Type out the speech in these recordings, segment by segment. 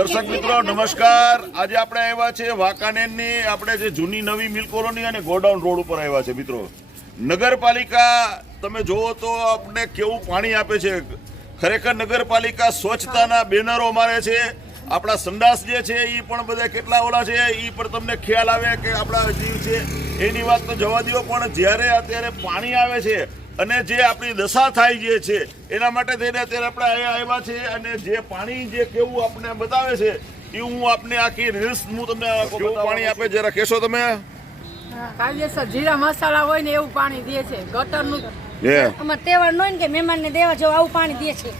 દર્શક મિત્રો, નમસ્કાર. આજે આપણે આવ્યા છે વાંકાનેરની, આપણે જે જૂની નવી મિલ કોલોની અને ગોડાઉન રોડ ઉપર આવ્યા છે મિત્રો. નગરપાલિકા, તમે જુઓ તો આપણે કેવું પાણી આપે છે. ખરેખર નગરપાલિકા સ્વચ્છતાના બેનરો મારે છે. આપણા સંડાસ જે છે એ પણ બધા કેટલા ઓલા છે એ પણ તમને ખ્યાલ આવે કે આપણા જીવ છે, એની વાત તો જવા દો પણ જ્યારે અત્યારે પાણી આવે છે અને જે આપણી દશા થાય જે છે એના માટે થઈને અત્યારે આપણે અહીંયા આવ્યા છે અને જે પાણી જે કેવું આપણે બતાવે છે એ હું આપને આખી રીલ્સ હું તમને કેવું પાણી આપે જરા કહેશો તમે? કાયદેસર જીરા મસાલા હોય ને એવું પાણી દે છે ગટરનું. નું અમાર તહેવાર નો કે મહેમાન ને દેવા જેવું આવું પાણી દે છે.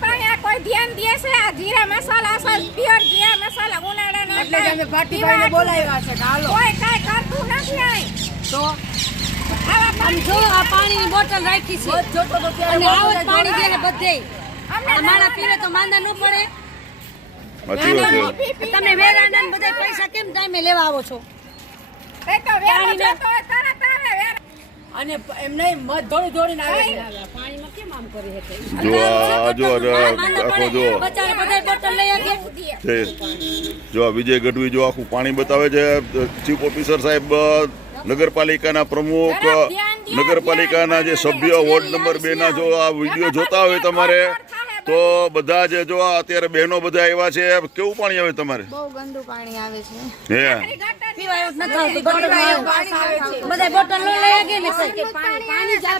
પાણી કોઈ ધ્યાન દે છે આ જીરા મસાલા અસલ પ્યોર જીરા મસાલા ઉનાળાના એટલે જ અમે ભાટીભાઈને બોલાવ્યા છે હાલો. કોઈ કાંઈ કરતું નથી તો? આમ જો આ પાણીની બોટલ રાખી છે. જોતો તો ત્યારે અને આવું પાણી દે બધે. અમને મારા પીવે તો માંદા ન પડે. તમે વેરાના બધા પૈસા કેમ ટાઈમે લેવા આવો છો. અને મધ ધોળી ધોળીને આવે પાણીમાં કેમ આમ કરી શકે જો આ જો આ આખો જો બચારા બધા બોટલ લઈ આગે. જો વિજય ગઢવી જો આખું પાણી બતાવે છે ચીફ ઓફિસર સાહેબ નગરપાલિકાના પ્રમુખ નગરપાલિકાના જે સભ્યો વોર્ડ નંબર બે ના જો આ વીડિયો જોતા હોય તમારે તો બધા જ જો આ અત્યારે બહેનો બધા આવ્યા છે કેવું પાણી આવે તમારે? બહુ ગંદુ પાણી આવે છે. હે. એવું બધા બોટલ નો લઈ ને પાણી છે.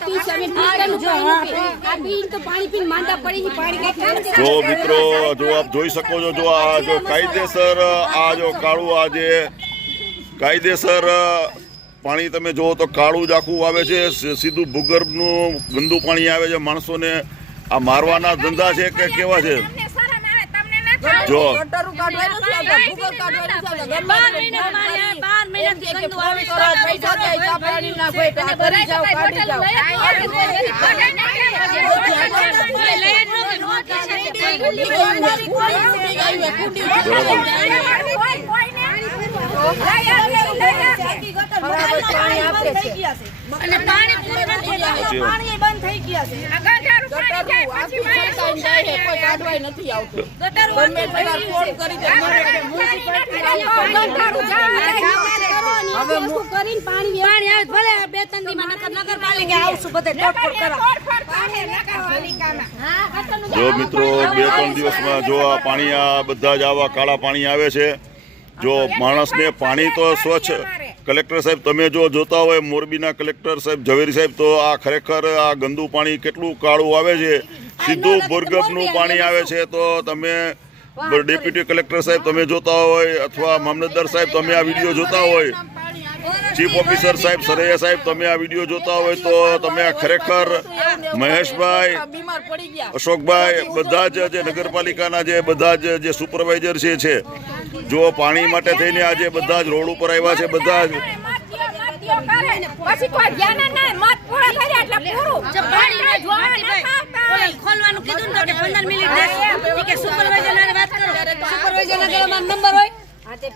અમે તો પાણી પીને માંદા પડી પાણી જો મિત્રો જો આપ જોઈ શકો છો જો આ જો કાયદેસર આ જો કાળું આ જે કાયદેસર પાણી તમે જુઓ તો કાળું જ આખું આવે છે સીધું ભૂગર્ભનું ગંદુ પાણી આવે છે માણસોને આ મારવાના ધંધા છે કે કેવા છે તમને શરમ આવે તમને નથી આવતું. જો અને પાણી પૂરું નથી પાણી બંધ થઈ ગયા છે. આ પાણી જાય ગટરનું પછી આખું છલકાઈને જાય છે, કોઈ કાઢવાય નથી આવતું. ગટર ગમે પેલા ફોન કરી દે મારે કે મ્યુનિસિપાલિટી હવે મુ- કરીને પાણી પાણી આવે ભલે બે ત્રણ દીમાં નકર નગરપાલિકા આવશું બધે તોડફોડ. જો મિત્રો બે ત્રણ દિવસમાં જો આ પાણી આ બધા જ આવા કાળા પાણી આવે છે જો માણસને પાણી તો સ્વચ્છ કલેક્ટર સાહેબ તમે જો જોતા હોય મોરબીના કલેક્ટર સાહેબ ઝવેરી સાહેબ તો આ ખરેખર આ ગંદુ પાણી કેટલું કાળું આવે છે સીધું ભૂર્ગભનું પાણી આવે છે તો તમે ડેપ્યુટી કલેક્ટર સાહેબ તમે જોતા હોય અથવા મામલતદાર સાહેબ તમે આ વીડિયો જોતા હોય ચીફ ઓફિસર સાહેબ સરૈયા સાહેબ તમે આ વીડિયો જોતા હોય તો તમે આ ખરેખર મહેશભાઈ અશોકભાઈ બધા જ જે નગરપાલિકાના જે બધા જ જે સુપરવાઇઝર છે જો પાણી માટે થઈને આજે બધા જ રોડ ઉપર આવ્યા છે બધા જ ધ્યાન ના મત પૂરા થઈ જાય એટલે પૂરું. જો પાણી આપણે જોવા ભાઈ, નતા આવતા. ઓલે ખોલવાનું કીધું ને તો કે 15 મિનિટ કે supervisor વાત કરો. supervisor નંબર હોય.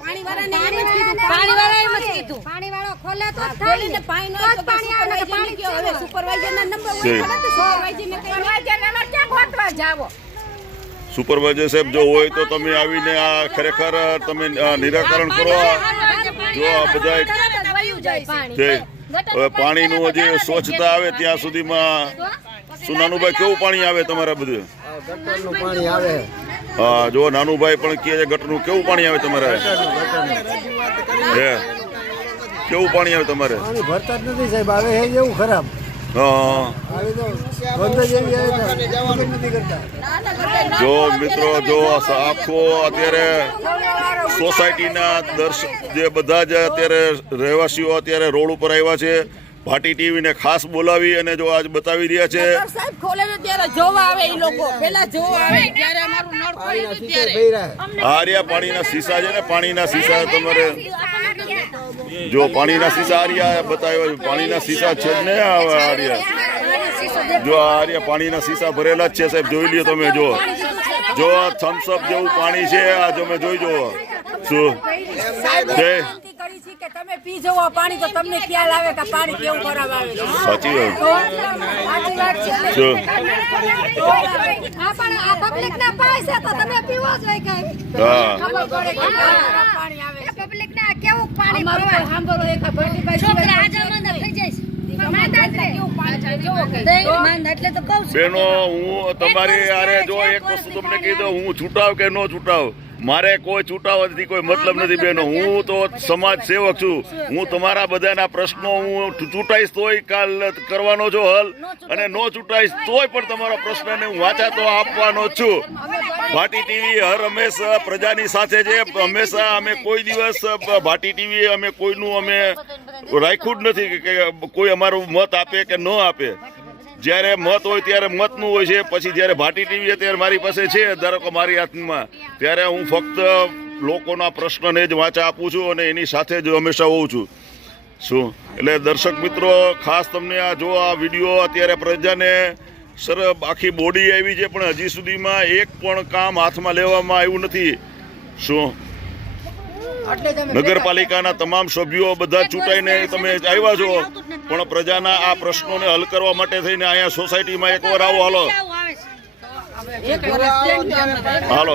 પાણીવાળાને એમ કીધું. પાણીવાળાએ એમ જ કીધું. પાણીવાળો ખોલે તો થાય. ને. તો જ પાણી આવે પાણી કયો હવે સુપરવાઇઝરના નંબર હોય તો સુપરવાઇઝરને કહીને supervisorને ક્યાં ગોતવા જાવો? સુપરવાઇઝર સાહેબ જો હોય તો તમે આવીને આ ખરેખર તમે નિરાકરણ કરો જો આ બધા હવે પાણીનું હજી સ્વચ્છતા આવે ત્યાં સુધીમાં શું નાનુભાઈ કેવું પાણી આવે તમારા બધું? પાણી આવે હા, જો નાનુભાઈ પણ કહે છે ગટરનું, કેવું પાણી આવે તમારે? કેવું પાણી આવે તમારે? ભરતા નથી સાહેબ, આવે એવું ખરાબ. જ ને મિત્રો જો આખો અત્યારે સોસાયટીના દર્શક જે બધા જ અત્યારે રહેવાસીઓ અત્યારે રોડ ઉપર આવ્યા છે ભાટી ટીવીને ખાસ બોલાવી અને જો આજ બતાવી રહ્યા છે આર્યા સાહેબ ખોલે ને ત્યારે જોવા આવે એ લોકો. પેલા જોવા આવે ત્યારે અમારું નળ ખોલી પાણીના ત્યારે. શીશા છે ને પાણીના શીશા તમારે જો પાણીના શીશા આર્યા બતાવ્યા. પાણીના શીશા છે જ ને આ આ જો આર્યા પાણીના શીશા ભરેલા જ છે સાહેબ, જોઈ લ્યો તમે, જો. જો થમ્સઅપ જેવું પાણી છે, આ તમે જોઈ જો. શું? તમે પી જવો પાણી તો તમને ખ્યાલ આવે કે? પાણી કેવું ખરાબ આવે સાચી વાત. છે હા. પબ્લિક ના કેવું પાણી અમારું સાંભળો એક આ ભટ્ટીભાઈ છોકરા સિવાય ન થઈ કહું બેનો હું તમારી અરે જો એક વસ્તુ તમને કીધું હું છૂટાવ કે ન છૂટાવ? મારે કોઈ છૂટાવવાથી કોઈ મતલબ નથી બેનો. હું તો સમાજ સેવક છું. હું તમારા બધાના પ્રશ્નો હું ચૂંટાઈશ તોય કાલ કરવાનો છો હલ. અને ન ચૂંટાઈશ તોય પણ તમારા પ્રશ્નને હું વાંચા તો આપવાનો જ છું. ભાટી ટીવી હર હંમેશા પ્રજાની સાથે છે. હંમેશા અમે કોઈ દિવસ ભાટી ટીવી અમે કોઈનું અમે રાખ્યું જ નથી કે કોઈ અમારું મત આપે કે ન આપે. જ્યારે મત હોય ત્યારે મતનું હોય છે પછી જ્યારે ભાટી ટીવી અત્યારે મારી પાસે છે ધારો કે મારી હાથમાં. ત્યારે હું ફક્ત લોકોના પ્રશ્નને જ વાંચા આપું છું અને એની સાથે જ હંમેશા હોઉં છું. શું? એટલે દર્શક મિત્રો ખાસ તમને આ જો આ વીડિયો અત્યારે પ્રજાને સર આખી બોડી આવી છે પણ હજી સુધીમાં એક પણ કામ હાથમાં લેવામાં આવ્યું નથી. શું? નગરપાલિકાના તમામ સભ્યો બધા ચૂંટાઈને તમે આવ્યા છો. પણ પ્રજાના આ પ્રશ્નોને હલ કરવા માટે થઈને અહીંયા સોસાયટીમાં એકવાર આવો હાલો. હાલો.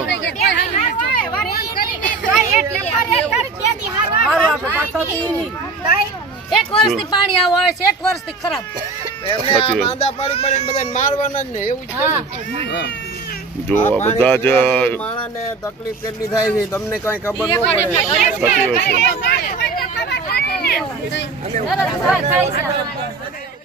એક વર્ષથી પાણી આવું આવે છે એક વર્ષથી ખરાબ. માંદા પાડી પાડીને બધાને મારવાના જ ને એવું જ છે જો આ બધા જ માણાને તકલીફ કેટલી થાય છે તમને કઈ ખબર ન પડે. સાચી વાત છે ખબર પડે ને. અને